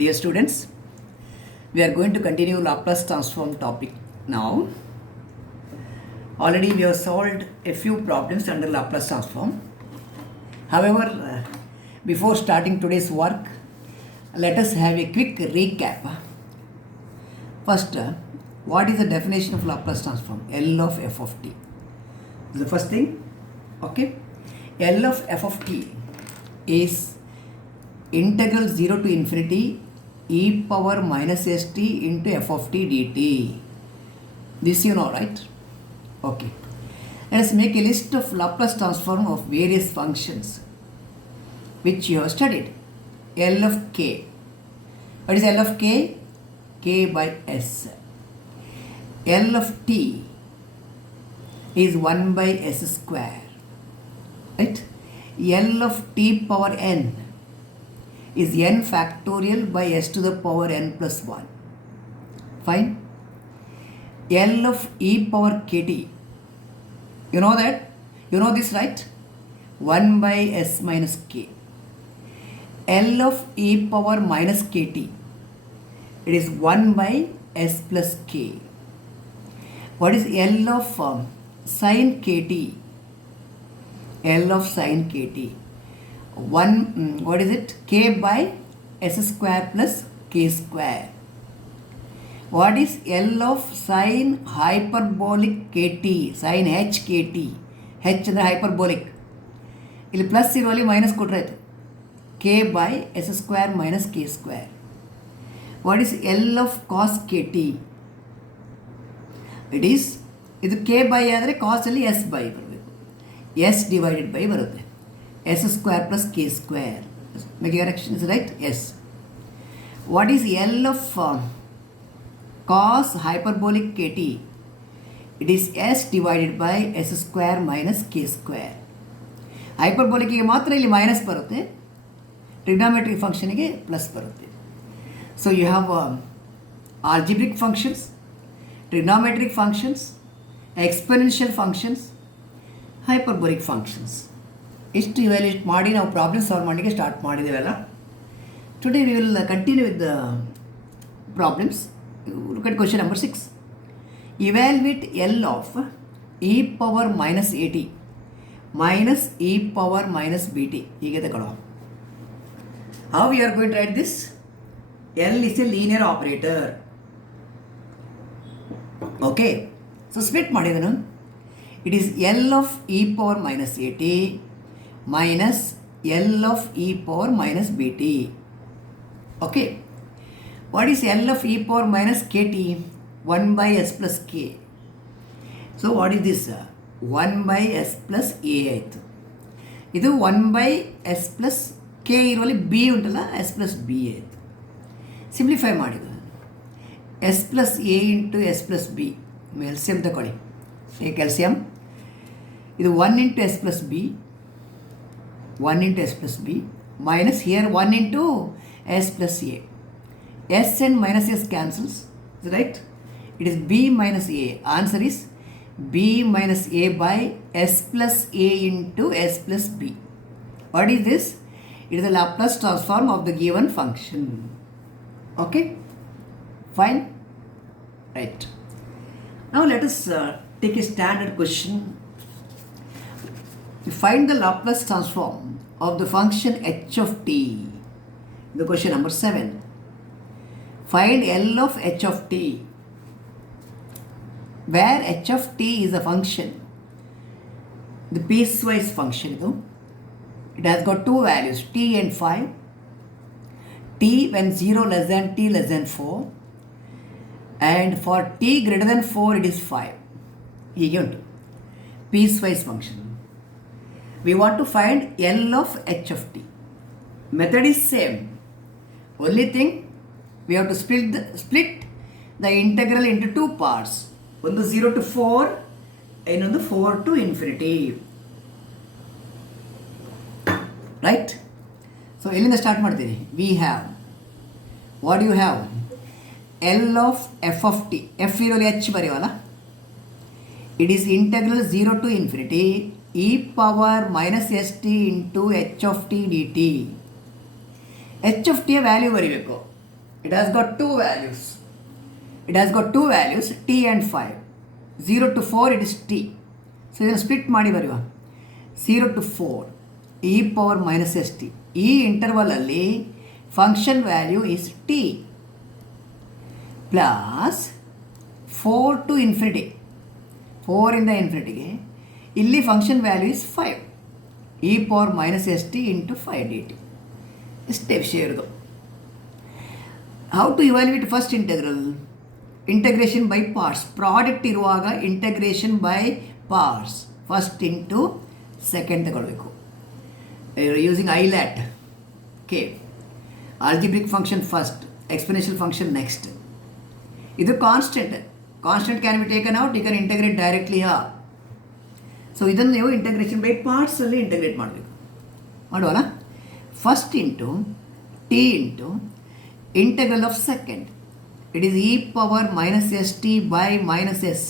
Dear students, we are going to continue Laplace transform topic now. Already we have solved a few problems under Laplace transform. However, before starting today's work, let us have a quick recap. First, what is the definition of Laplace transform? L of f of t. This is the first thing. Okay. L of f of t is integral 0 to infinity e power minus st into f of t dt. This you know, right? Okay. Let us make a list of Laplace transform of various functions which you have studied. L of k. What is L of k? K by s. L of t is 1 by s square. Right? L of t power n is n factorial by s to the power n plus 1. Fine. L of e power kt. You know that? You know this, right? 1 by s minus k. L of e power minus kt. It is 1 by s plus k. What is L of sin kt? L of sin kt. What is it? K by s square plus k square. What is L of sin hyperbolic kt? Sin h kt. H is hyperbolic. ಇಲ್ಲಿ ಪ್ಲಸ್ ಇರುವಲ್ಲಿ ಮೈನಸ್ ಕೊಟ್ಟರೆ ಆಯಿತು. K by s square minus k square. What is L of cos kt? It is ಇದು k by ಆದರೆ cos ಅಲ್ಲಿ s by ಬರಬೇಕು. S divided by ಬರುತ್ತೆ. S square plus k square. Make your action is right? Yes. What is L of cos hyperbolic kt? It is s divided by s square minus k square. ಹೈಪರ್ಬೋಲಿಕ್ಗೆ ಮಾತ್ರ ಇಲ್ಲಿ ಮೈನಸ್ ಬರುತ್ತೆ, ಟ್ರಿಗ್ನಾಮೆಟ್ರಿಕ್ ಫಂಕ್ಷನಿಗೆ plus ಬರುತ್ತೆ. So you have algebraic functions, trigonometric functions, exponential functions, hyperbolic functions. ಇಷ್ಟು evaluate ಮಾಡಿ ನಾವು problem solve ಮಾಡಲಿಕ್ಕೆ ಸ್ಟಾರ್ಟ್ ಮಾಡಿದ್ದೇವಲ್ಲ. Today we will continue with the problems. Look at question number 6. Evaluate L of e power minus a t minus e power minus bt. ಹೀಗೆ ತಗೊಳ್ಳೋ. How we are going to write this? L is a linear operator. Okay. So split ಮಾಡಿದನು. It is L of e power minus at minus L of e power minus bt. Okay. What is L of e power minus kt? 1 by s plus k. So what is this? 1 by s plus a ಆಯಿತು. ಇದು 1 by s plus k ಇರುವಲ್ಲಿ b ಉಂಟಲ್ಲ, s plus b ಆಯಿತು. ಸಿಂಪ್ಲಿಫೈ ಮಾಡಿದ s plus a into s plus b. ಎಲ್ಸಿಯಮ್ ತಗೊಳ್ಳಿ. ಏ ಕ್ಯಾಲ್ಸಿಯಮ್ ಇದು 1 into s plus b, 1 into s plus b minus here 1 into s plus a. s and minus s cancels, right? It is b minus a. Answer is b minus a by s plus a into s plus b. What is this? It is the Laplace transform of the given function. Okay? Fine? Right. Now let us take a standard question. Find the Laplace transform of the function h of t. The question number 7. Find L of h of t, where h of t is a function, the piecewise function. It has got two values, t and 5. T when 0 less than t less than 4, and for t greater than 4 it is 5. ಹೀಗೆ ಉಂಟು piecewise function. We want to find L of h of t. Method is same. Only thing we have to split the integral into two parts. ಒಂದು 0 to 4, ಇನ್ನೊಂದು 4 to infinity. Right? So ಎಲ್ಲಿಂದ start ಮಾಡ್ತೀನಿ? We have, what you have? L of f of t. F ಇರೋಲ್ಲಿ h ಬರೆಯೋಲ್ಲ. It is integral 0 to infinity e power minus s t into h of t d t. H of ಟಿಯ value ಬರೀಬೇಕು. It has got two values. It has got two values, t and 5. 0 to 4 it is t. So ಇದನ್ನು ಸ್ಪ್ಲಿಟ್ ಮಾಡಿ ಬರೆಯುವ. 0 to 4 e power minus st. ಈ ಇಂಟರ್ವಲಲ್ಲಿ function value is t plus 4 to infinity, 4 ಇಂದ ಇನ್ಫಿನಿಟಿಗೆ ಇಲ್ಲಿ function value is 5 e power minus st into 5 dt. ಇಷ್ಟೇ ವಿಷಯ ಇರೋದು. How to evaluate first integral? Integration by parts. Product ಇರುವಾಗ integration by parts, first into second ತಗೊಳ್ಬೇಕು. ಯೂಸಿಂಗ್ ಐಲ್ಯಾಟ್ ಕೆ. Algebraic function first, exponential function next. ಇದು constant. Constant can be taken out, you can integrate directly here. So ಇದನ್ನು ನೀವು integration by ಪಾರ್ಟ್ಸಲ್ಲಿ integrate ಮಾಡಬೇಕು. ಮಾಡುವಲ್ಲ. First into t into integral of second, it is e power minus s t by minus s.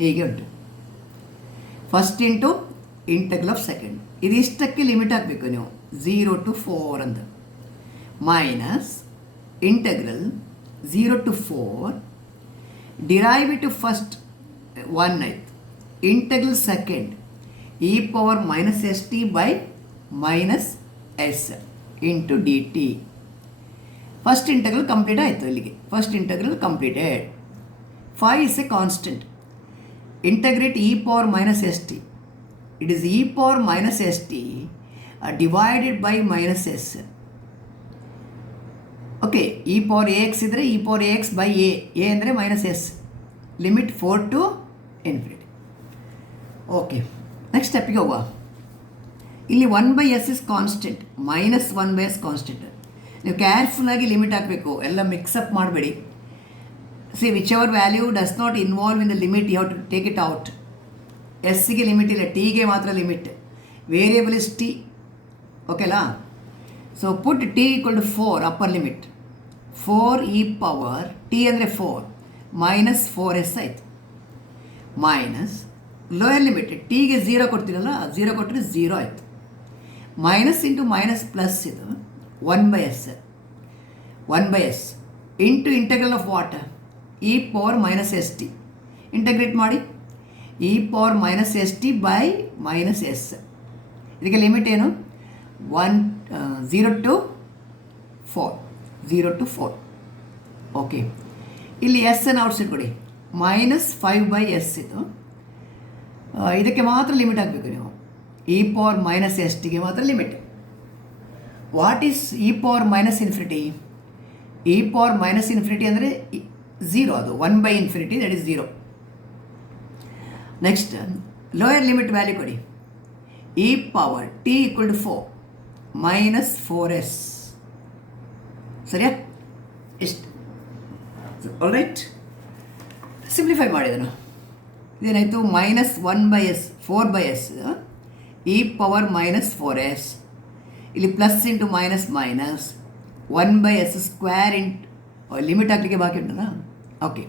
ಹೀಗೆ ಉಂಟು. First into integral of second, ಇದು ಇಷ್ಟಕ್ಕೆ limit ಹಾಕಬೇಕು ನೀವು, 0 to 4 ಅಂತ. Minus integral 0 to 4 derivative first 1 ಆಯ್ತು. Integral second e power minus s t by minus s into d t. First integral complete ಆಯಿತು. ಇಲ್ಲಿಗೆ first integral completed. 5 is a constant. Integrate e power minus st. It is e power minus st divided by minus s. Okay, e power a x ಇದ್ದರೆ e power a x by a, a ಅಂದರೆ minus s. Limit 4 to infinity. Okay, next ಸ್ಟೆಪ್ಪಿಗೆ ಹೋಗುವ. ಇಲ್ಲಿ 1/s is constant, minus 1/s constant. ನೀವು ಕೇರ್ಫುಲ್ಲಾಗಿ ಲಿಮಿಟ್ ಹಾಕಬೇಕು, ಎಲ್ಲ mix up ಮಾಡಬೇಡಿ. See whichever value does not involve in the limit, you have to take it out. ಎಸ್ಸಿಗೆ ಲಿಮಿಟ್ ಇಲ್ಲ, ಟಿಗೆ ಮಾತ್ರ ಲಿಮಿಟ್. Variable is t. ಓಕೆಲಾ? So put t equal to 4 upper limit. 4 e power t ಅಂದರೆ 4 minus 4s ಆಯಿತು. Minus lower limit ಟಿಗೆ 0 ಕೊಡ್ತೀರಲ್ಲ, 0 ಕೊಟ್ಟರೆ 0 ಆಯಿತು. ಮೈನಸ್ ಇಂಟು ಮೈನಸ್ ಪ್ಲಸ್, ಇದು 1/s. 1/s into integral of what? E power minus s t. Integrate ಮಾಡಿ. E power minus s t by minus s. ಇದಕ್ಕೆ limit ಏನು? 0 to 4. 0 to 4. ಓಕೆ, ಇಲ್ಲಿ s ಅನ್ನು ಔಟ್ಸೈಡ್ ಕೊಡಿ. ಮೈನಸ್ 5/s ಇದು. ಇದಕ್ಕೆ ಮಾತ್ರ ಲಿಮಿಟ್ ಹಾಕಬೇಕು ನೀವು. ಇ ಪವರ್ ಮೈನಸ್ ಎಸ್ ಟಿಗೆ ಮಾತ್ರ limit. What is e power minus infinity? E power minus infinity ಅಂದರೆ 0, ಅದು 1/∞, that is 0. Next lower limit value ಕೊಡಿ. E power t equal to 4 minus 4s. ಸರಿಯಾ? ಇಷ್ಟು. ಆಲ್ ರೈಟ್, ಸಿಂಪ್ಲಿಫೈ ಮಾಡಿದನು. ಇದೇನಾಯಿತು? Minus 1/s, 4/s, e power minus 4s. ಇಲ್ಲಿ plus into minus minus 1/s square into limit ಹಾಕಲಿಕ್ಕೆ ಬಾಕಿ ಉಂಟಲ್ಲ. Okay,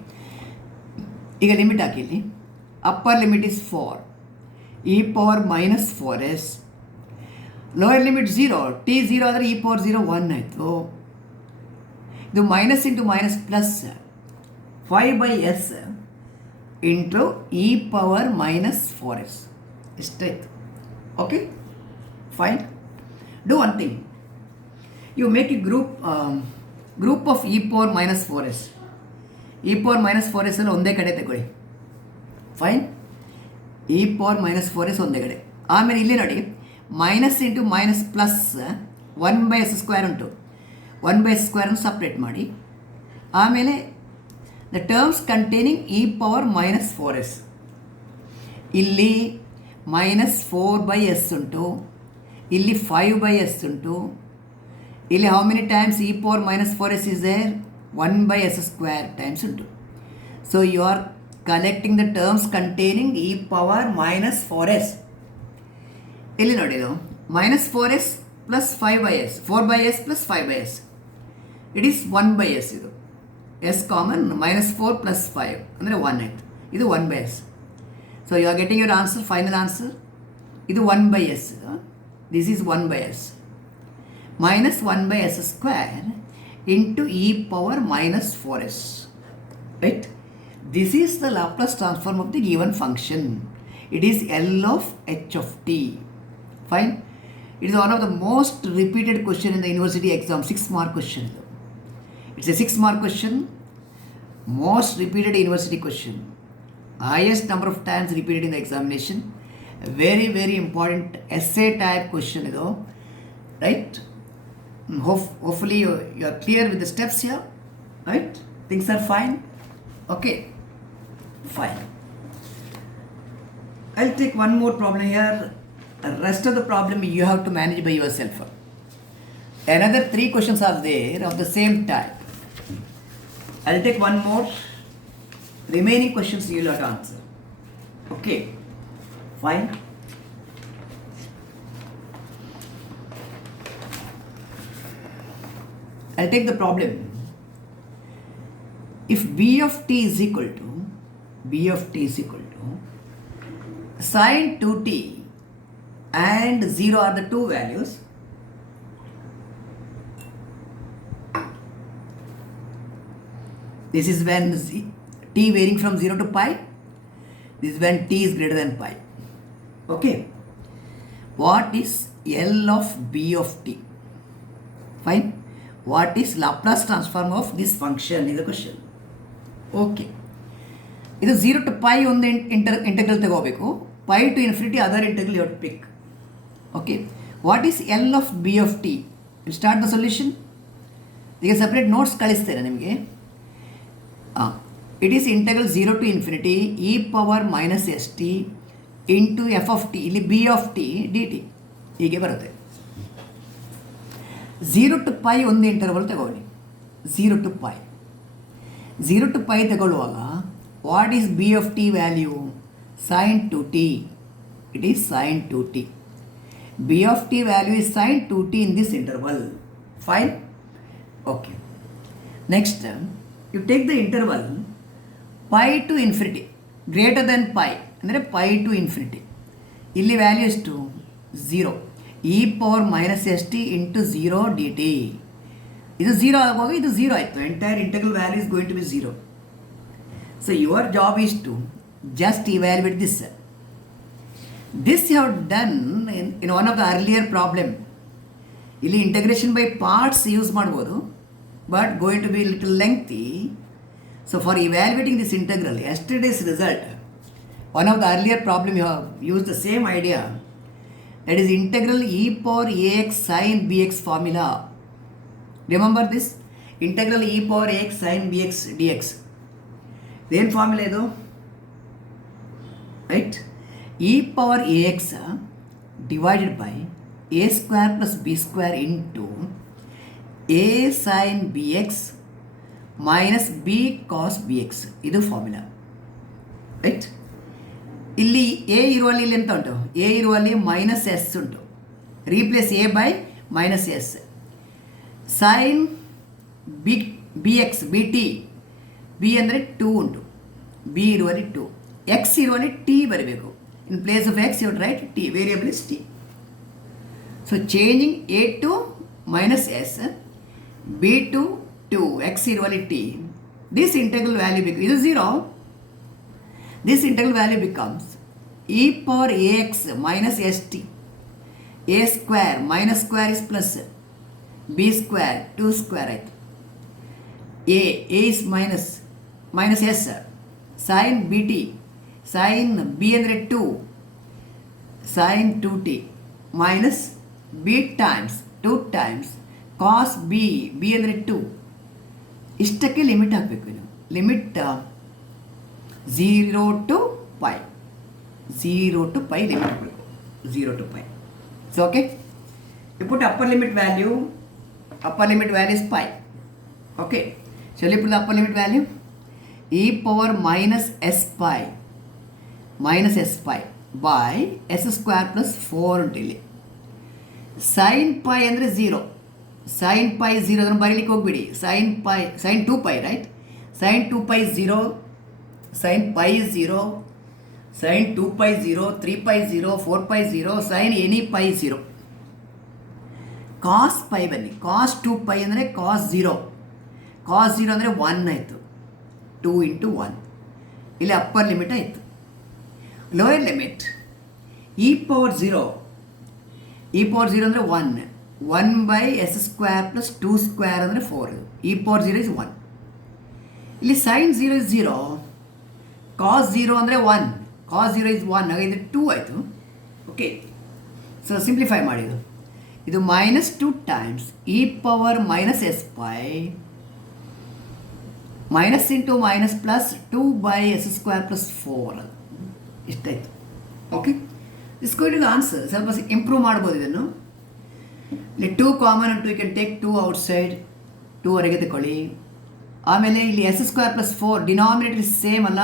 ಈಗ ಲಿಮಿಟ್ ಹಾಕಿ. ಇಲ್ಲಿ upper limit is 4 e power minus 4s. Lower limit 0, t 0 ಆದರೆ ಇ ಪವರ್ 0 1 ಆಯಿತು. ಇದು minus into minus plus 5/s into e power minus 4s. ಇಷ್ಟಾಯಿತು. Okay, fine. Do one thing, you make a group of e power minus 4s. e power minus 4s ಎಲ್ಲ ಒಂದೇ ಕಡೆ ತಗೊಳ್ಳಿ. Fine. e power minus 4s ಒಂದೇ ಕಡೆ. ಆಮೇಲೆ ಇಲ್ಲಿ ನೋಡಿ, minus into minus plus 1/s square ಉಂಟು. 1/s ಸ್ಕ್ವೇರನ್ನು ಸಪ್ರೇಟ್ ಮಾಡಿ. ಆಮೇಲೆ the terms containing e power minus 4s. ಇಲ್ಲಿ ಮೈನಸ್ 4/s ಉಂಟು, ಇಲ್ಲಿ 5/s ಉಂಟು. ಇಲ್ಲಿ how many times e power minus 4s is there? 1/s square times ಉಂಟು. So you are collecting the terms containing e power minus 4s. ಇಲ್ಲಿ ನೋಡಿದು minus 4s plus 5/s, 4/s plus 5/s, it is 1/s. ಇದು S common. Minus 4 ಪ್ಲಸ್ 5 ಅಂದರೆ 1 ಆಯಿತು. ಇದು 1/s. So you are getting your answer, final answer. ಇದು 1/s. This is 1/s. Minus 1/s square into e power minus 4s. Right? This is the Laplace transform of the given function. It is L of h of t. Fine. It is one of the most repeated question in the university exam, 6 mark question. It's a 6 mark question, most repeated university question, highest number of times repeated in the examination. Very important essay type question though, right? Hopefully you are clear with the steps here, right? Things are fine. Okay, fine. I'll take one more problem here. The rest of the problem you have to manage by yourself. Another 3 questions are there of the same type. I'll take one more. Remaining questions you will have to answer. Okay, fine. I'll take the problem. If b of t is equal to sine 2t and 0 are the two values, this is when t varying from 0 to pi, this is when t is greater than pi. Okay, what is L of b of t? Fine. What is Laplace transform of this function is the question. Okay, ಇದು 0 to pi ಒಂದು ಇಂಟೆಗ್ರಲ್ ತಗೋಬೇಕು, pi to infinity other integral you have to pick. Okay, what is L of b of t? You start the solution. ಈಗ separate notes ಕಳಿಸ್ತೇನೆ ನಿಮಗೆ. It is integral 0 to infinity e power minus st into f of t, ಇಲ್ಲಿ b of t dt ಹೀಗೆ ಬರುತ್ತೆ. 0 to pi ಒಂದು ಇಂಟರ್ವಲ್ ತಗೊಳ್ಳಿ, 0 to pi ತಗೊಳ್ಳುವಾಗ what is b of t value? sin 2t. It is sin 2t. b of t value is sin 2t in this interval. Fine. Okay. Next, you take the interval pi to infinity greater than pi, ಅಂದರೆ pi to infinity. ಇಲ್ಲಿ ವ್ಯಾಲ್ಯೂ ಎಷ್ಟು? 0. e power minus st into 0 dt. ಇದು 0 ಆಗುವಾಗ ಇದು 0 ಆಯಿತು. Entire integral value is going to be 0. So your job is to just evaluate this. This you have done in one of the earlier problem. ಇಲ್ಲಿ integration by parts use ಮಾಡ್ಬೋದು, but going to be little lengthy. So for evaluating this integral, yesterday's result, one of the earlier problem you have used the same idea, that is integral e power ax sin bx formula. Remember this? Integral e power ax sin bx dx. ಏನು ಫಾರ್ಮುಲಾ ಇದು? Right? e power ax divided by a square plus b square into a sin bx minus b cos bx. ಇದು formula. Right? ಇಲ್ಲಿ a ಇರುವಲ್ಲಿ ಇಲ್ಲಿ ಎಂತ ಉಂಟು? A ಇರುವಲ್ಲಿ minus s ಉಂಟು. Replace a by minus s. Sine b x b t, b ಅಂದರೆ 2 ಉಂಟು, ಬಿ ಇರುವಲ್ಲಿ 2, ಎಕ್ಸ್ ಇರುವಲ್ಲಿ ಟಿ ಬರಬೇಕು. In place of x you write t, variable is t. So changing a to minus s, b to 2, x ಇರುವಲ್ಲಿ t, this integral value ಬೇಕು, ಇದು 0. This integral value becomes e power ax minus st, a square minus square is plus, b square 2 square ಆಯಿತು. a is minus s, sin bt, sin b ಅಂದರೆ 2, sin 2t minus b times 2 times cos b ಅಂದರೆ 2. ಇಷ್ಟಕ್ಕೆ limit ಹಾಕಬೇಕು. ಇದು ಲಿಮಿಟ್ 0 to pi limit ಹಾಕಬೇಕು. 0 to pi. So okay, you put upper limit value is pi. Okay, shall you put the upper limit value? e power minus s pi by s square plus 4 ಉಂಟು ಇಲ್ಲಿ. sin pi ಅಂದರೆ 0, sin pi 0 ಅದನ್ನು ಬರೀಲಿಕ್ಕೆ ಹೋಗ್ಬಿಡಿ. sin 2 pi right, sin 2 pi 0, sin pi is 0, sin 2 pi 0, 3 pi 0, 4 pi 0, sin any pi 0. Cos pi ಬನ್ನಿ. Cos 2π ಅಂದರೆ ಕಾಸ್ 0. ಕಾಸ್ 0 ಅಂದರೆ 1 ಆಯಿತು. 2 × 1 ಇಲ್ಲಿ ಅಪ್ಪರ್ ಲಿಮಿಟ್ ಆಯಿತು. Lower limit e power 0. e power 0 ಅಂದರೆ 1. 1/s² + 2² ಅಂದರೆ 4. e ಪವರ್ 0 ಇಸ್ 1. ಇಲ್ಲಿ ಸೈನ್ 0 ಇಸ್ 0. ಕಾಸ್ 0 ಅಂದರೆ 1. ಕಾಸ್ 0 ಇಸ್ 1. ಹಾಗೆ ಇದು 2 ಆಯಿತು. ಓಕೆ, ಸೊ ಸಿಂಪ್ಲಿಫೈ ಮಾಡಿದ್ದು ಇದು -2 times e power -s/, minus into minus plus 2/s² + 4 ಇಷ್ಟಾಯಿತು. Okay, this going to the answer. ಸ್ವಲ್ಪ ಇಂಪ್ರೂವ್ ಮಾಡ್ಬೋದು ಇದನ್ನು. ಇಲ್ಲಿ 2 ಕಾಮನ್ ಉಂಟು, ಯು ಕ್ಯಾನ್ ಟೇಕ್ 2 ಔಟ್ಸೈಡ್, 2 ಹೊರಗೆ ತಗೊಳ್ಳಿ. ಆಮೇಲೆ ಇಲ್ಲಿ s² + 4 ಡಿನಾಮಿನೇಟರ್ ಸೇಮ್ ಅಲ್ಲ,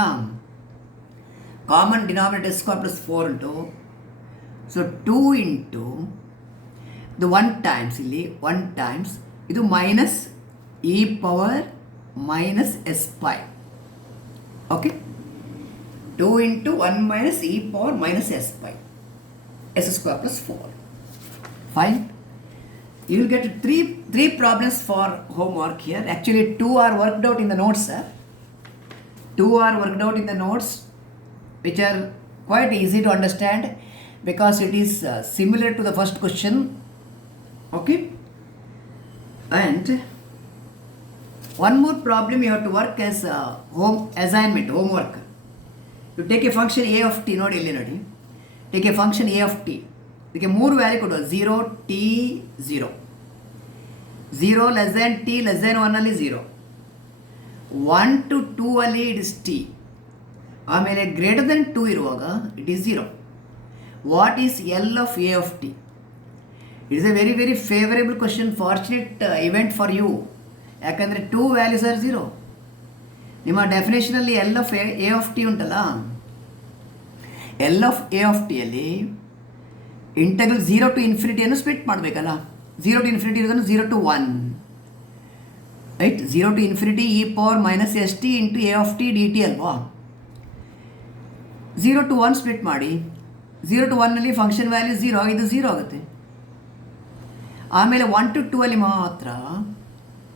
ಕಾಮನ್ ಡಿನಾಮಿನೇಟರ್ s² + 4 ಉಂಟು. ಸೊ 2 ಇಂಟು ಇದು 1 ಟೈಮ್ಸ್, ಇಲ್ಲಿ 1 ಟೈಮ್ಸ್ ಇದು minus e power -s/. Okay, 2 ಇಂಟು 1 minus e power -s/, s² + 4. Fine. You will get three problems for homework here. Actually, 2 are worked out in the notes, sir. 2 are worked out in the notes, which are quite easy to understand because it is similar to the first question. Okay, and one more problem you have to work as home assignment, homework. You take a function a of t, ನೋಡಿ ಇಲ್ಲಿ ನೋಡಿ, take a function a of t. ಇದಕ್ಕೆ 3 ವ್ಯಾಲ್ಯೂ ಕೊಡುವ, 0 t 0, 0 less than t less than 1 ಅಲ್ಲಿ 0, 1 to 2 ಅಲ್ಲಿ it is t, ಆಮೇಲೆ greater then 2 ಇರುವಾಗ it is 0. What is L of a of t? It is a very very favourable question, fortunate event for you. ಯಾಕಂದರೆ 2 values are 0. ನಿಮ್ಮ ಡೆಫಿನೇಷನಲ್ಲಿ L of a of t ಉಂಟಲ್ಲ, L of a of ಟಿಯಲ್ಲಿ integral 0 to ಇನ್ಫಿನಿಟಿಯನ್ನು split ಮಾಡಬೇಕಲ್ಲ. 0 to infinity ಇರೋದನ್ನು 0 to 1, ರೈಟ್? 0 to infinity e power -st into A of t d T ಅಲ್ವಾ. 0 to 1 ಸ್ಪ್ಲಿಟ್ ಮಾಡಿ, 0 to 1 ಅಲ್ಲಿ ಫಂಕ್ಷನ್ ವ್ಯಾಲ್ಯೂ 0, ಇದು 0 ಆಗುತ್ತೆ. ಆಮೇಲೆ 1 to 2 ಅಲ್ಲಿ ಮಾತ್ರ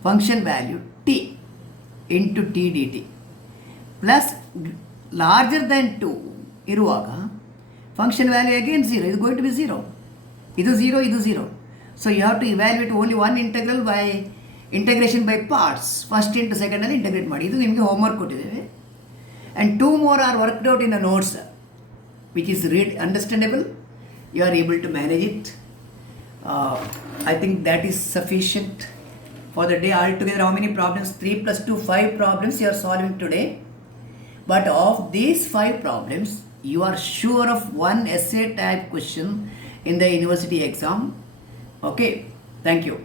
function value t into T d T, plus larger than 2 ಇರುವಾಗ ಫಂಕ್ಷನ್ ವ್ಯಾಲ್ಯೂ ಅಗೇನ್ 0, ಇದು ಗೋಯಿಂಗ್ ಟು ಬಿ 0, ಇದು 0, ಇದು 0. So you have to evaluate only one integral by integration by parts. First into ಸೆಕೆಂಡಲ್ಲಿ integrate ಮಾಡಿ. ಇದು ನಿಮಗೆ homework ಕೊಟ್ಟಿದ್ದೇವೆ. And 2 more are worked out in the notes, which is understandable. You are able to manage it. I think that is sufficient for the day. Altogether, how many problems? 3 + 2, 5 problems you are solving today. But of these 5 problems, you are sure of one essay type question in the university exam. Okay, thank you.